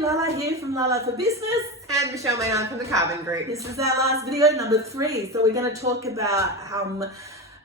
Lala here from Lala for Business. And Michelle Maynard from the Carbon Group. This is our last video, number 3. So we're going to talk about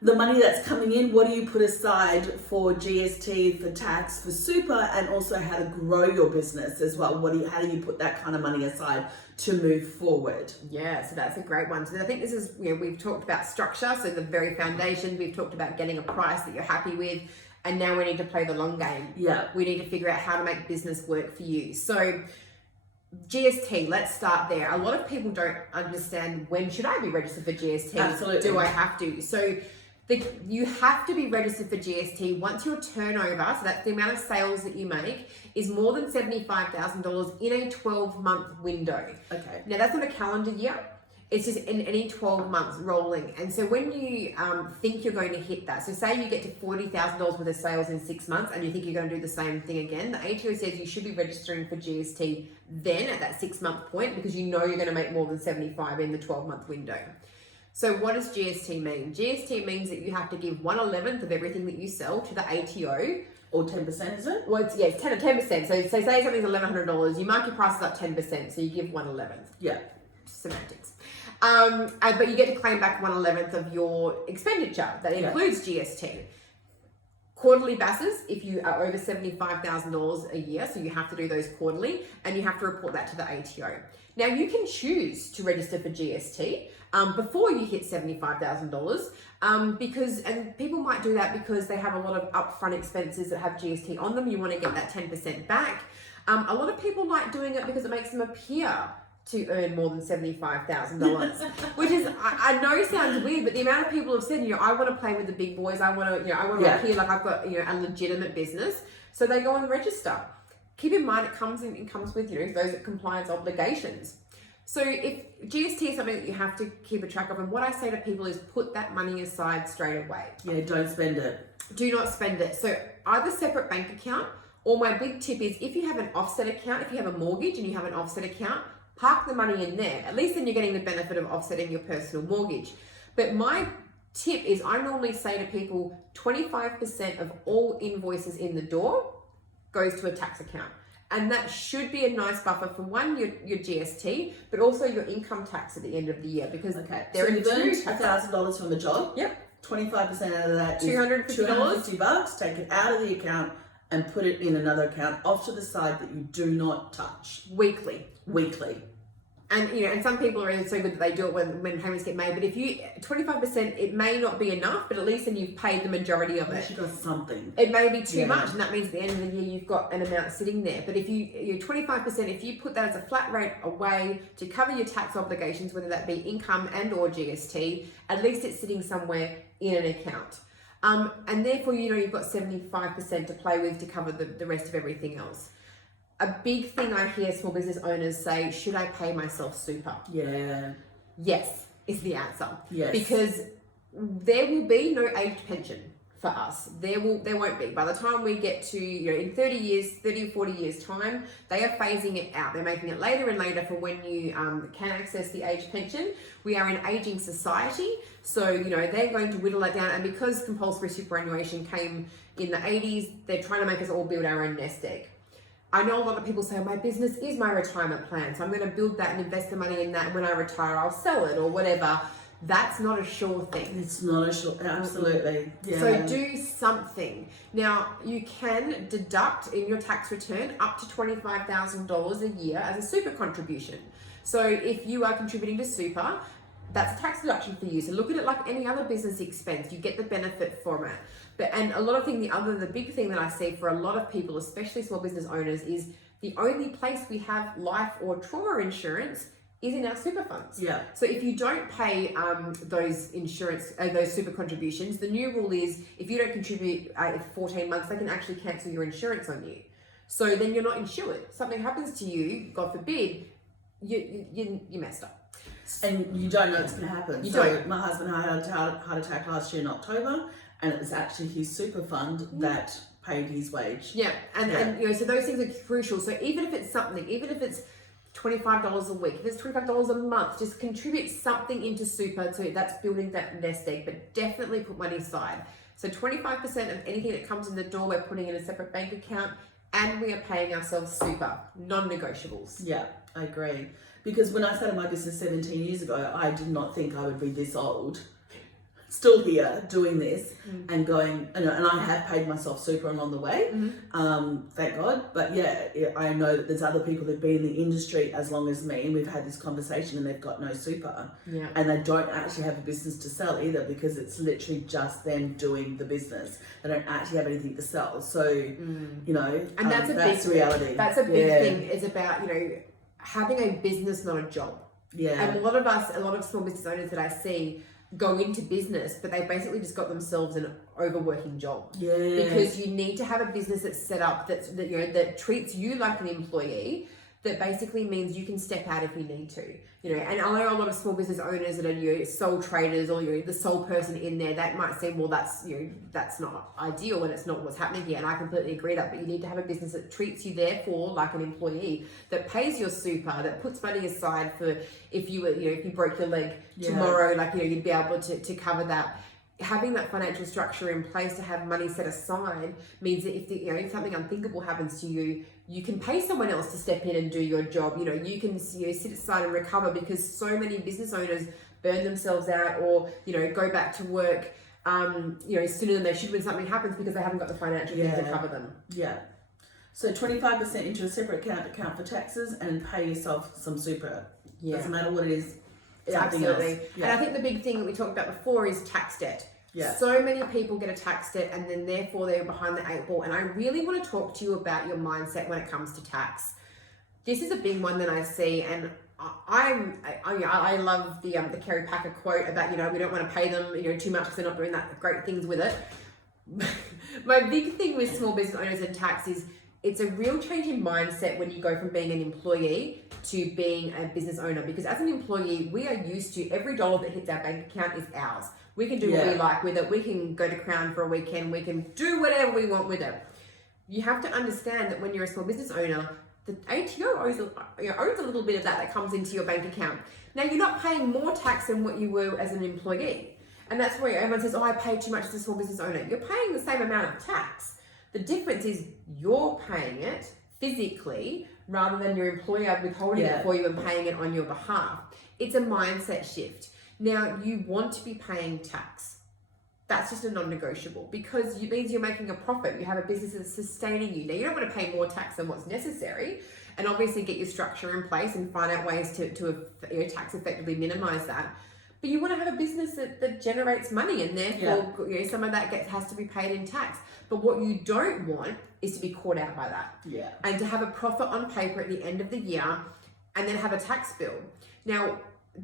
the money that's coming in. What do you put aside for GST, for tax, for super, and also how to grow your business as well. How do you put that kind of money aside to move forward? Yeah, so that's a great one. So I think this is, we've talked about structure, so the very foundation. We've talked about getting a price that you're happy with. And now we need to play the long game. Yeah. We need to figure out how to make business work for you. So GST, let's start there. A lot of people don't understand, when should I be registered for GST? Absolutely. Do I have to? So you have to be registered for GST once your turnover, so that's the amount of sales that you make, is more than $75,000 in a 12-month window. Okay. Now that's not a calendar year. It's just in any 12 months rolling. And so when you think you're going to hit that, so say you get to $40,000 worth of sales in 6 months and you think you're going to do the same thing again, the ATO says you should be registering for GST then at that 6-month point, because you know you're going to make more than 75 in the 12-month window. So what does GST mean? GST means that you have to give 1/11 of everything that you sell to the ATO. Or 10%, is it? Well, it's 10%. So say something's $1,100, you mark your prices up 10%, so you give 1/11. Yeah. Semantics. But you get to claim back 1/11 of your expenditure. That includes GST. Quarterly basis, if you are over $75,000 a year, so you have to do those quarterly, and you have to report that to the ATO. Now you can choose to register for GST before you hit $75,000, and people might do that because they have a lot of upfront expenses that have GST on them. You want to get that 10% back. A lot of people like doing it because it makes them appear to earn more than $75,000, which is, I know sounds weird, but the amount of people have said, I want to play with the big boys. I want to appear like I've got, a legitimate business. So they go and register. Keep in mind, it comes with, those compliance obligations. So if GST is something that you have to keep a track of, and what I say to people is put that money aside straight away. Yeah, don't spend it. Do not spend it. So either separate bank account, or my big tip is, if you have an offset account, if you have a mortgage and you have an offset account, park the money in there. At least then you're getting the benefit of offsetting your personal mortgage. But my tip is, I normally say to people, 25% of all invoices in the door goes to a tax account. And that should be a nice buffer for your GST, but also your income tax at the end of the year, because there are $1,000 from the job. Yep. 25% out of that is $250. Take it out of the account and put it in another account off to the side that you do not touch. Weekly. And and some people are so good that they do it when payments get made. But if you 25%, it may not be enough, but at least then you've paid the majority of it. You got something. It may be too much, and that means at the end of the year you've got an amount sitting there. But if you're 25%, if you put that as a flat rate away to cover your tax obligations, whether that be income and or GST, at least it's sitting somewhere in an account. And therefore, you've got 75% to play with to cover the rest of everything else. A big thing I hear small business owners say, should I pay myself super? Yeah. Yes, is the answer. Yes. Because there will be no aged pension for us. There won't be. By the time we get to, in 30 or 40 years time, they are phasing it out. They're making it later and later for when you can access the aged pension. We are an aging society. So, they're going to whittle that down. And because compulsory superannuation came in the 80s, they're trying to make us all build our own nest egg. I know a lot of people say, my business is my retirement plan, so I'm going to build that and invest the money in that, and when I retire, I'll sell it or whatever. That's not a sure thing. It's not a sure, absolutely. Yeah. So do something. Now, you can deduct in your tax return up to $25,000 a year as a super contribution. So if you are contributing to super, that's a tax deduction for you. So look at it like any other business expense. You get the benefit from it. And a lot of things, the big thing that I see for a lot of people, especially small business owners, is the only place we have life or trauma insurance is in our super funds. Yeah. So if you don't pay those super contributions, the new rule is if you don't contribute 14 months, they can actually cancel your insurance on you. So then you're not insured. Something happens to you, God forbid, you messed up. And you don't know it's going to happen. My husband had a heart attack last year in October, and it was actually his super fund that paid his wage. Yeah, and so those things are crucial. So even if it's $25 a week, if it's $25 a month, just contribute something into super. So that's building that nest egg, but definitely put money aside. So 25% of anything that comes in the door, we're putting in a separate bank account. and we are paying ourselves super, non-negotiables. Yeah, I agree. Because when I started my business 17 years ago, I did not think I would be this old, still here doing this and going, and I have paid myself super along the way, thank God. But yeah, I know that there's other people that've been in the industry as long as me, and we've had this conversation, and they've got no super, and they don't actually have a business to sell either, because it's literally just them doing the business. They don't actually have anything to sell. So you know, and that's reality. That's a big thing. It's about, you know, having a business, not a job. Yeah. And a lot of small business owners that I see go into business, but they basically just got themselves an overworking job. Yeah. Because you need to have a business that's set up that treats you like an employee, that basically means you can step out if you need to. You know, and I know a lot of small business owners that are, you know, sole traders, or you're the sole person in there, that might seem, well, that's, you know, that's not ideal and it's not what's happening here. And I completely agree that, but you need to have a business that treats you therefore like an employee, that pays your super, that puts money aside for if you were, you know, if you broke your leg tomorrow, like, you know, you'd be able to cover that. Having that financial structure in place to have money set aside means that if something unthinkable happens to you, you can pay someone else to step in and do your job. You know, you can, you know, sit aside and recover, because so many business owners burn themselves out, or, you know, go back to work, you know, sooner than they should when something happens, because they haven't got the financial things to cover them. Yeah. So 25% into a separate account for taxes, and pay yourself some super. Yeah. Doesn't matter what it is. Absolutely. Yeah. And I think the big thing that we talked about before is tax debt. Yeah. So many people get a tax debt, and then therefore they're behind the eight ball. And I really want to talk to you about your mindset when it comes to tax. This is a big one that I see, and I love the Kerry Packer quote about, you know, we don't want to pay them, you know, too much because they're not doing that great things with it. My big thing with small business owners and tax is, it's a real change in mindset when you go from being an employee to being a business owner. Because as an employee, we are used to every dollar that hits our bank account is ours. We can do what we like with it. We can go to Crown for a weekend. We can do whatever we want with it. You have to understand that when you're a small business owner, the ATO owns a little bit of that comes into your bank account. Now, you're not paying more tax than what you were as an employee. And that's where everyone says, oh, I pay too much as a small business owner. You're paying the same amount of tax. The difference is you're paying it physically rather than your employer withholding it for you and paying it on your behalf. It's a mindset shift. Now, you want to be paying tax. That's just a non-negotiable, because it means you're making a profit. You have a business that's sustaining you. Now, you don't want to pay more tax than what's necessary, and obviously get your structure in place and find out ways to you know, tax effectively minimize that. But you want to have a business that generates money, and therefore you know, some of that has to be paid in tax. But what you don't want is to be caught out by that. Yeah. And to have a profit on paper at the end of the year, and then have a tax bill. Now,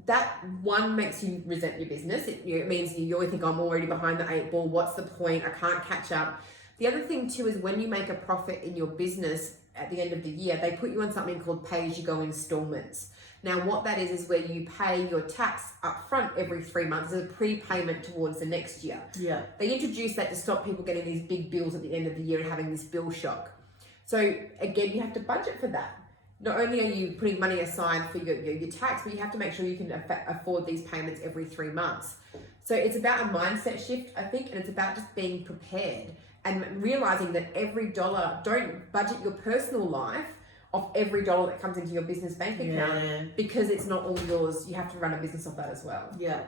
that one makes you resent your business. It means you always think, I'm already behind the eight ball. What's the point? I can't catch up. The other thing too is, when you make a profit in your business at the end of the year, they put you on something called pay-as-you-go installments. Now, what that is where you pay your tax up front every 3 months as a prepayment towards the next year. Yeah. They introduced that to stop people getting these big bills at the end of the year and having this bill shock. So again, you have to budget for that. Not only are you putting money aside for your tax, but you have to make sure you can afford these payments every 3 months. So it's about a mindset shift, I think, and it's about just being prepared and realizing that every dollar, don't budget your personal life off every dollar that comes into your business bank account, because it's not all yours. You have to run a business off that as well. Yeah.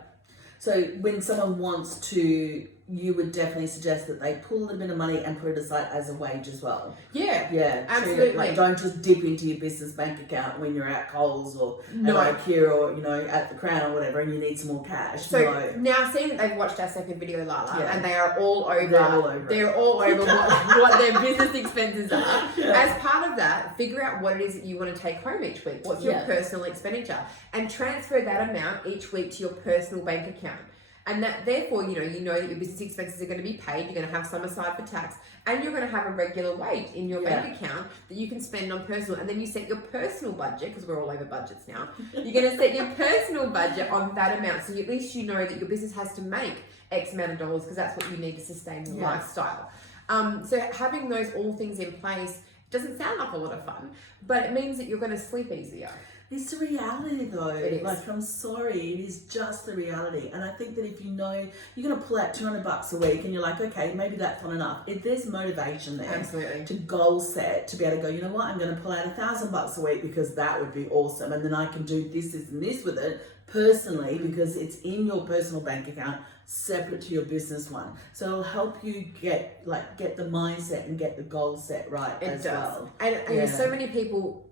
So when someone wants to, you would definitely suggest that they pull a little bit of money and put it aside as a wage as well. Yeah. Yeah. Absolutely. Like, don't just dip into your business bank account when you're at Coles or at IKEA or, you know, at the Crown or whatever, and you need some more cash. So now, seeing that they've watched our second video, Lala, and they are all over. They're all over what their business expenses are. Yeah. As part of that, figure out what it is that you want to take home each week. What's your personal expenditure, and transfer that amount each week to your personal bank account. And that, therefore, you know that your business expenses are going to be paid. You're going to have some aside for tax, and you're going to have a regular wage in your bank account that you can spend on personal. And then you set your personal budget, because we're all over budgets now. You're going to set your personal budget on that amount, so at least you know that your business has to make X amount of dollars, because that's what you need to sustain your lifestyle. So having those all things in place doesn't sound like a lot of fun, but it means that you're going to sleep easier. It's the reality though. It is. Like, I'm sorry, it is just the reality. And I think that if you know you're going to pull out $200 a week and you're like, okay, maybe that's not enough. If there's motivation there Absolutely. to goal set, to be able to go, you know what, I'm going to pull out $1,000 a week because that would be awesome. And then I can do this, this, and this with it personally because it's in your personal bank account separate to your business one. So it'll help you get the mindset and get the goal set right as well. And there's so many people.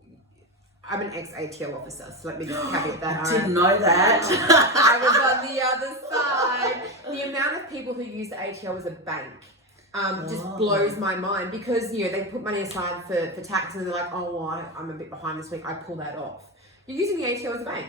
I'm an ex-ATO officer, so let me just caveat that. I didn't know that. I was on the other side. The amount of people who use the ATO as a bank just blows my mind because, you know, they put money aside for tax and they're like, oh, well, I'm a bit behind this week, I pull that off. You're using the ATO as a bank.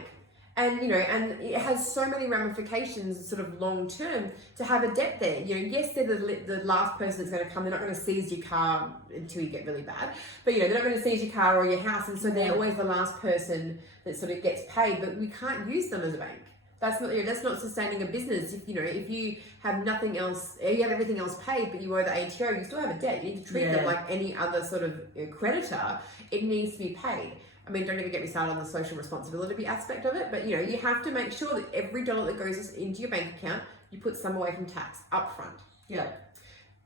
And, you know, and it has so many ramifications sort of long term to have a debt there. You know, yes, they're the last person that's going to come. They're not going to seize your car until you get really bad. But, you know, they're not going to seize your car or your house. And so they're always the last person that sort of gets paid. But we can't use them as a bank. That's not, you know, that's not sustaining a business. If, you know, if you have nothing else, you have everything else paid, but you owe the ATO, you still have a debt. You need to treat them like any other sort of creditor. It needs to be paid. I mean, don't even get me started on the social responsibility aspect of it, but you know, you have to make sure that every dollar that goes into your bank account, you put some away from tax up front. Yeah.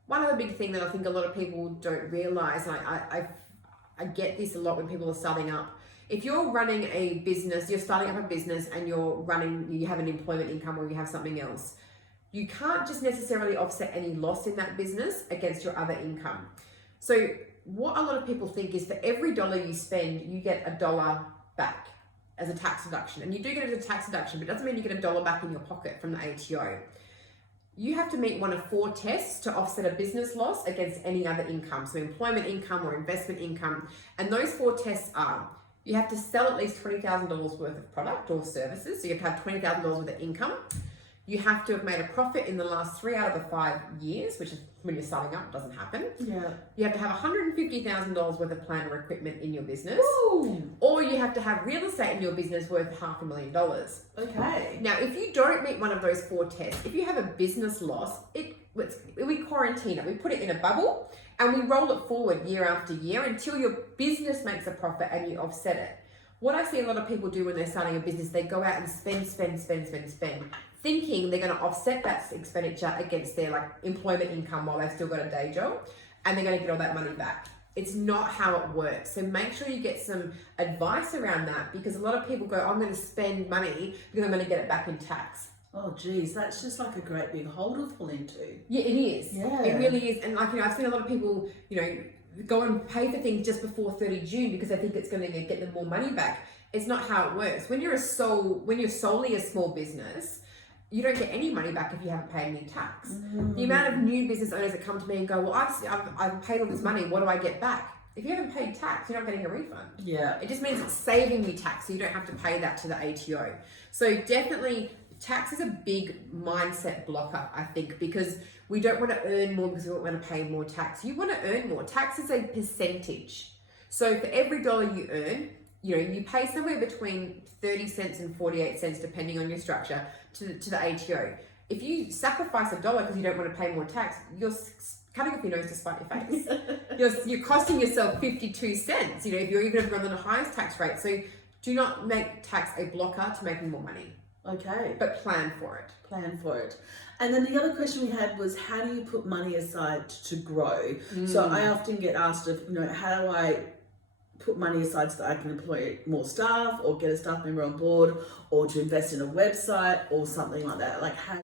One other big thing that I think a lot of people don't realize, and I get this a lot when people are starting up. If you're running a business, you're starting up a business and you have an employment income or you have something else, you can't just necessarily offset any loss in that business against your other income. So what a lot of people think is for every dollar you spend, you get $1 back as a tax deduction. And you do get it as a tax deduction, but it doesn't mean you get $1 back in your pocket from the ATO. You have to meet one of 4 tests to offset a business loss against any other income. So employment income or investment income. And those 4 tests are, you have to sell at least $20,000 worth of product or services. So you have to have $20,000 worth of income. You have to have made a profit in the last 3 out of the 5 years, which is when you're starting up, doesn't happen. Yeah. You have to have $150,000 worth of plant or equipment in your business. Ooh. Or you have to have real estate in your business worth $500,000. Okay. Now, if you don't meet one of those 4 tests, if you have a business loss, we quarantine it. We put it in a bubble and we roll it forward year after year until your business makes a profit and you offset it. What I see a lot of people do when they're starting a business, they go out and spend, thinking they're going to offset that expenditure against their like employment income while they've still got a day job, and they're going to get all that money back. It's not how it works. So make sure you get some advice around that, because a lot of people go, I'm going to spend money because I'm going to get it back in tax. Oh geez, that's just like a great big hole to fall into. Yeah, it is. Yeah. It really is. And like, you know, I've seen a lot of people, you know, go and pay for things just before 30 June because they think it's going to get them more money back. It's not how it works. When you're solely a small business, you don't get any money back if you haven't paid any tax. The amount of new business owners that come to me and go, well, I've paid all this money, what do I get back? If you haven't paid tax, you're not getting a refund. Yeah. It just means it's saving you tax, so you don't have to pay that to the ATO. So definitely, tax is a big mindset blocker, I think, because we don't want to earn more because we don't want to pay more tax. You want to earn more. Tax is a percentage. So for every dollar you earn, you know, you pay somewhere between 30 cents and 48 cents, depending on your structure, to the ATO. If you sacrifice $1 because you don't want to pay more tax, you're cutting off your nose to spite your face. You're costing yourself 52 cents, you know, if you're even on the highest tax rate. So do not make tax a blocker to making more money. Okay. But plan for it. Plan for it. And then the other question we had was, how do you put money aside to grow? So I often get asked, you know, how do I put money aside so that I can employ more staff or get a staff member on board or to invest in a website or something like that? Like, how